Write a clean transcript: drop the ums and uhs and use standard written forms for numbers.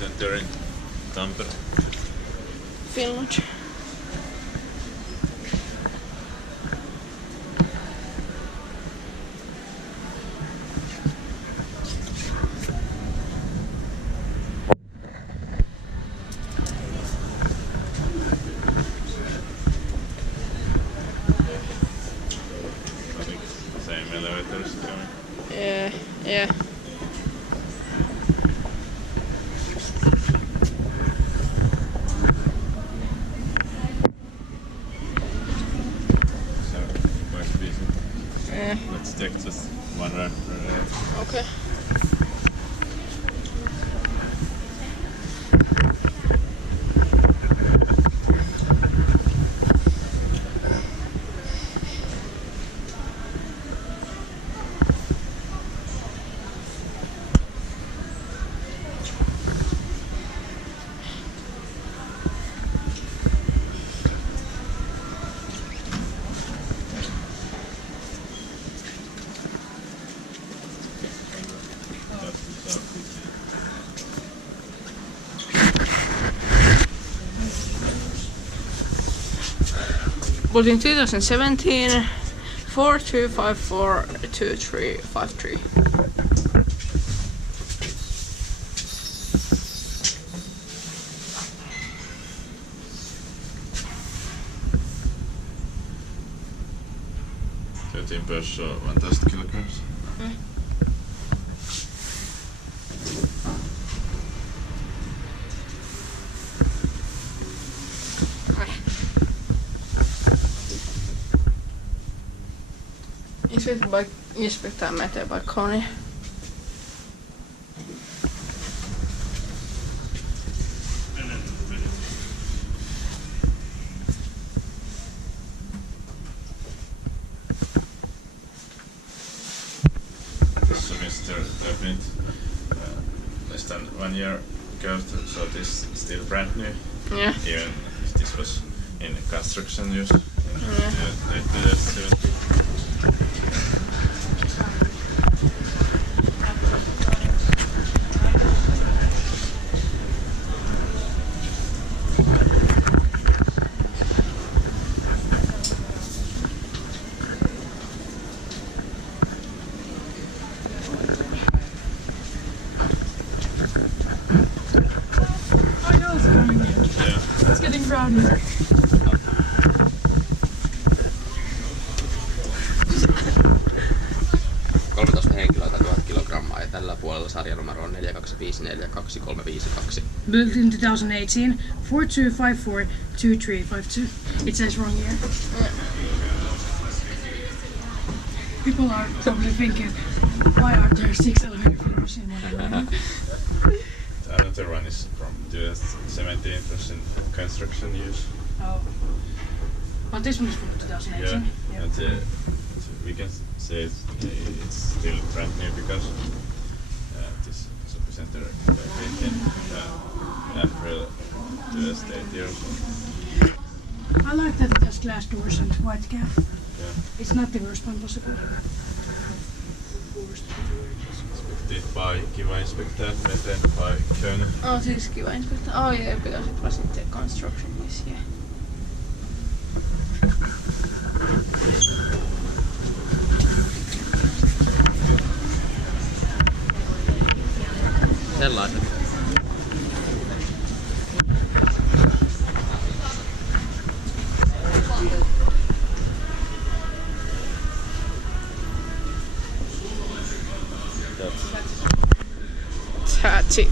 center in Tampere. Finland. Same elevators coming. Yeah. So, quite busy. Yeah. Let's take just one run per day. Okay. But in 2017, 42542353. Timpers 1000 kilograms. Inspecta mätee by Kone. This semester opened less than 1 year ago, so this is still brand new. Yeah. Even if this was in construction use. Yeah. 1970. It's getting browner. Henkilöitä 1000 kilogrammaa ja tällä puolella sarjanumero on 42542352. Built in 2018, 42542352. It says wrong year. People are probably thinking, why are there 6 elevator floors in one building? Another one is from 2017, it was in construction use. Oh. But this one is from 2018. Yeah. And we can say it's still brand new because this shopping center opened in April 2018 or so. I like that it has glass doors and white cap. Yeah. It's not the worst one possible. Inspected by Kiwa, Inspecta, maintained by Kone. Oh, this is Kiwa Inspecta. Oh yeah, because it was in the construction this year. Sellaiset. That's it.